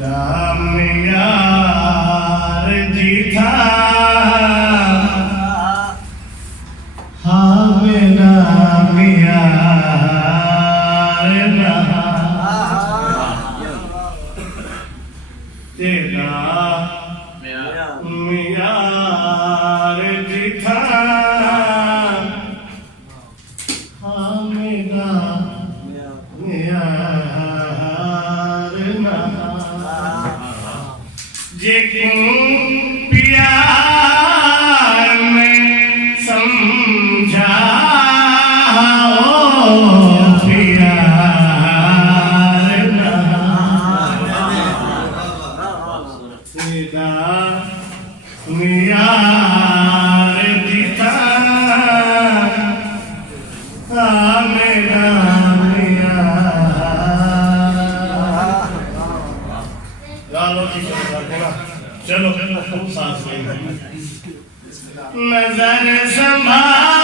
राम यार जी था हाँ मेरा यार रहा तेरा यार जी था हाँ मेरा यार रहा जे प्यार में समझा प्यार यार दिता मेरा चलो खूब सांस नजर संभाल